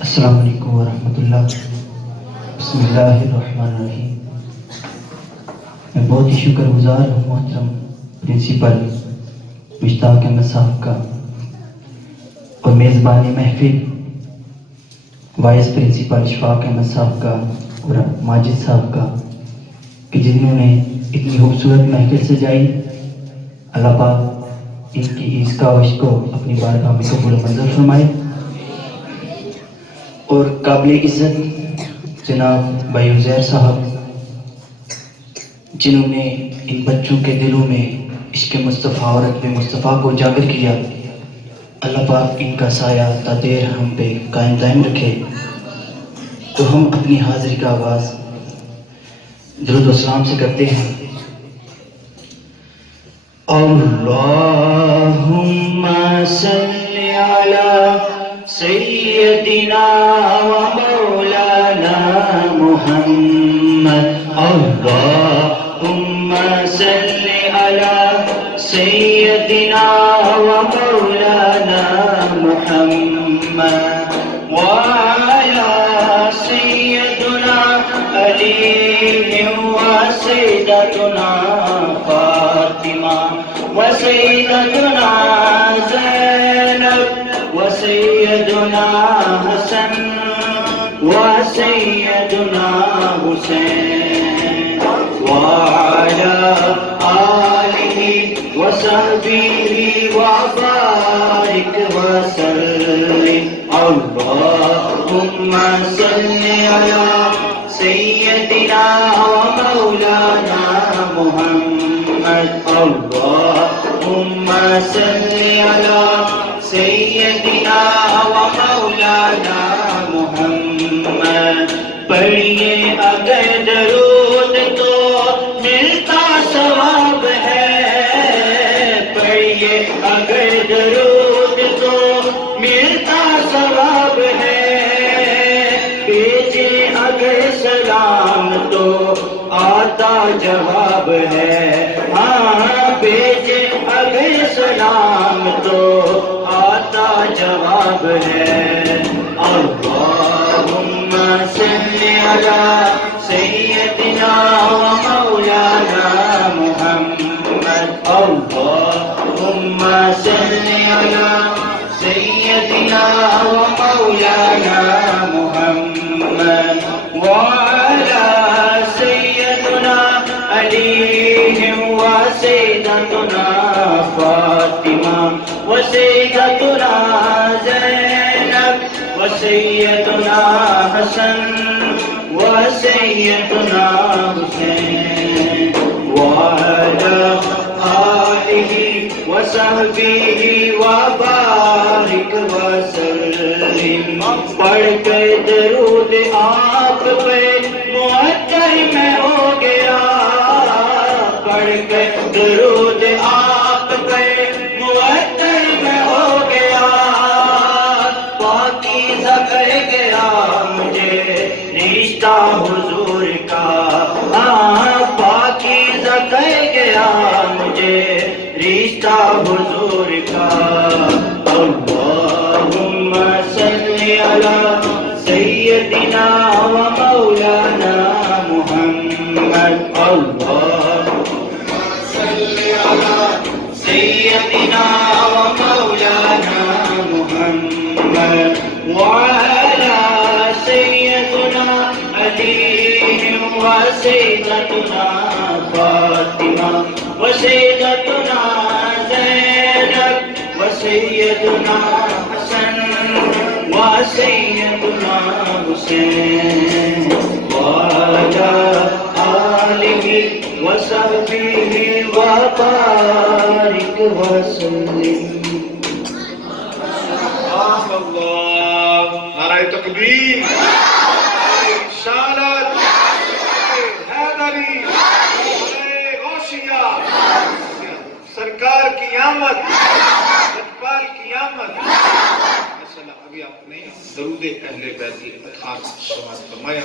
السلام علیکم ورحمۃ اللہ. بسم اللہ الرحمن الرحیم. میں بہت ہی شکر گزار ہوں محترم پرنسپل مشتاق احمد صاحب کا اور میزبان محفل وائس پرنسپل اشفاق احمد صاحب کا اور ماجد صاحب کا کہ جنہوں نے اتنی خوبصورت محفل سجائی. اللہ پاک ان کی اس کاوش کو اپنی بارگاہ میں قبول و منظور فرمائے. اور قابل عزت جناب بھائی عزیر صاحب جنہوں نے ان بچوں کے دلوں میں عشق مصطفیٰ اور ادب مصطفیٰ کو اجاگر کیا. اللہ پاک ان کا سایہ تا دیر ہم پہ قائم دائم رکھے. تو ہم اپنی حاضری کا آغاز درود و سلام سے کرتے ہیں. اللہم صلی علی سیدنا و مولانا محمد. اللہم صلی علی سیدنا و مولانا محمد وعلی سیدنا علی و سیدتنا فاطمہ و سیدتنا زینب و سیدنا حسن و سیدنا حسین وعلی آلہ و صحبہ و بارک وسلم. اللہم صلی علی سیدنا و مولانا محمد. اللہم صلی علی سیدنا و مولانا محمد. پڑھیے اگر درود تو ملتا ثواب ہے. پڑھیے اگر درود تو ملتا ثواب ہے. بھیجے اگر سلام تو آتا جواب ہے. ہاں بھیجے اگر سلام تو آتا جواب ہے. اللہم صلی علی سیدنا و مولانا محمد. اللہم صلی علی سیدنا و مولانا محمد وعلی سیدنا علی و سیدتنا فاطمہ و سیدتنا زینب و سیدنا حسن و سیدنا حسین وعلی آلہ و صحبہ و بارک وسلم. پڑھ کر درود آپ پہ معطر میں ہو گیا. پڑھ کر درود آپ پہ معطر میں ہو گیا. پاکیزہ کر گیا مجھے رشتہ حضور کا. ہاں پاکیزہ کر گیا مجھے رشتہ حضور کا. اللہم صلی علی سیدنا و مولانا محمد. اللہم صلی علی سیدنا و مولانا محمد وعلی سیدنا علی و سیدتنا فاطمہ و سیدتنا زینب و سیدنا حسن و سیدنا حسین وعلی آلہ و صحبہ و بارک وسلم. اللہ نعرہ تکبیر، رسالت، حیدری، غوثیہ، سرکار کی آمد، اقبال کی آمد. ابھی آپ نے درود اہل بیت کی خاص سماعت فرمایا.